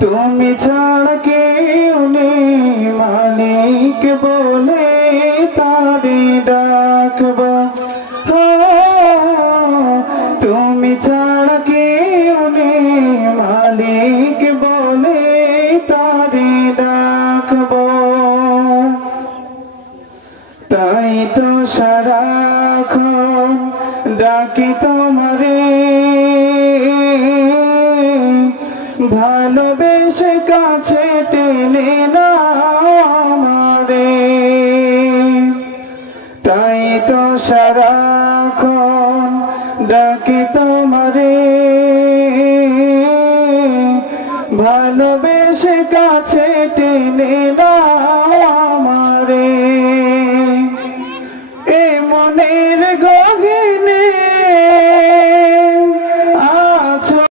তুমি ছাড়া কেউ নেই মালিক বলে তারে ডাকবো। তুমি ছাড়া কেউ নেই মালিক বলে তারে ডাকবো। তাই তো সারাক্ষণ ডাকি তোমারে, ভালোবেসে কাছে টেনে নাও আমারে। তাই তো সারাক্ষণ ডাকি তোমারে, ভালোবেসে